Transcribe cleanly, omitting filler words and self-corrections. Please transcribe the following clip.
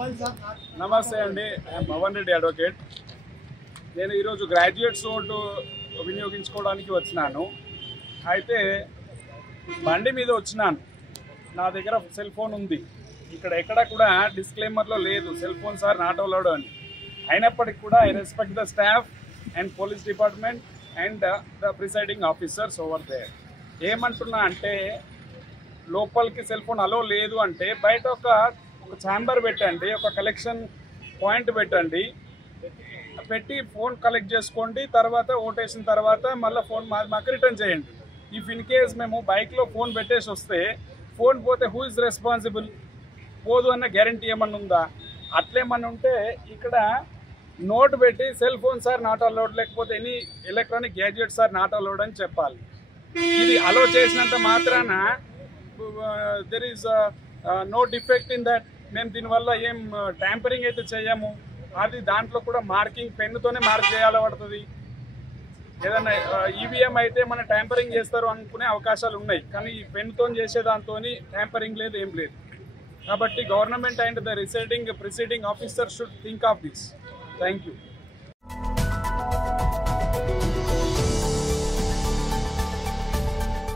నమస్తే అండి, భవన్ రెడ్డి అడ్వకేట్. నేను ఈరోజు గ్రాడ్యుయేట్స్ ఓటు వినియోగించుకోవడానికి వచ్చినాను. అయితే బండి మీద వచ్చినాను, నా దగ్గర సెల్ ఫోన్ ఉంది. ఇక్కడ ఎక్కడ కూడా డిస్క్లైమర్లో లేదు cell phones are not allowed అని. అయినప్పటికీ కూడా I respect the staff and police department and the presiding officers over there. ఏమంటున్నా అంటే, లోపలికి సెల్ ఫోన్ అలో లేదు అంటే బయట ఒక ఛాంబర్ పెట్టండి, ఒక కలెక్షన్ పాయింట్ పెట్టండి, పెట్టి ఫోన్ కలెక్ట్ చేసుకోండి. తర్వాత ఓటేసిన తర్వాత మళ్ళీ ఫోన్ మాకు రిటర్న్ చేయండి. ఇఫ్ ఇన్ కేస్ మేము బైక్లో ఫోన్ పెట్టేసి వస్తే ఫోన్ పోతే హూ ఇస్ రెస్పాన్సిబుల్? పోదు అన్న గ్యారంటీ ఏమన్నా ఉందా? అట్లేమన్నా ఉంటే ఇక్కడ నోట్ పెట్టి cell phones are not allowed, లేకపోతే any electronic gadgets are not allowed అని చెప్పాలి. ఇది అలో చేసినంత మాత్రాన there is no defect in that. మేము దీనివల్ల ఏం ట్యాంపరింగ్ అయితే చేయము. అది దాంట్లో కూడా మార్కింగ్ పెన్నుతోనే మార్క్ చేయాలి పడుతుంది. ఏదైనా ఈవీఎం అయితే మన ట్యాంపరింగ్ చేస్తారు అనుకునే అవకాశాలు ఉన్నాయి, కానీ ఈ పెన్నుతో చేసే దాంతో ట్యాంపరింగ్ లేదు, ఏం లేదు. కాబట్టి government and the presiding officer should think of this. Thank you.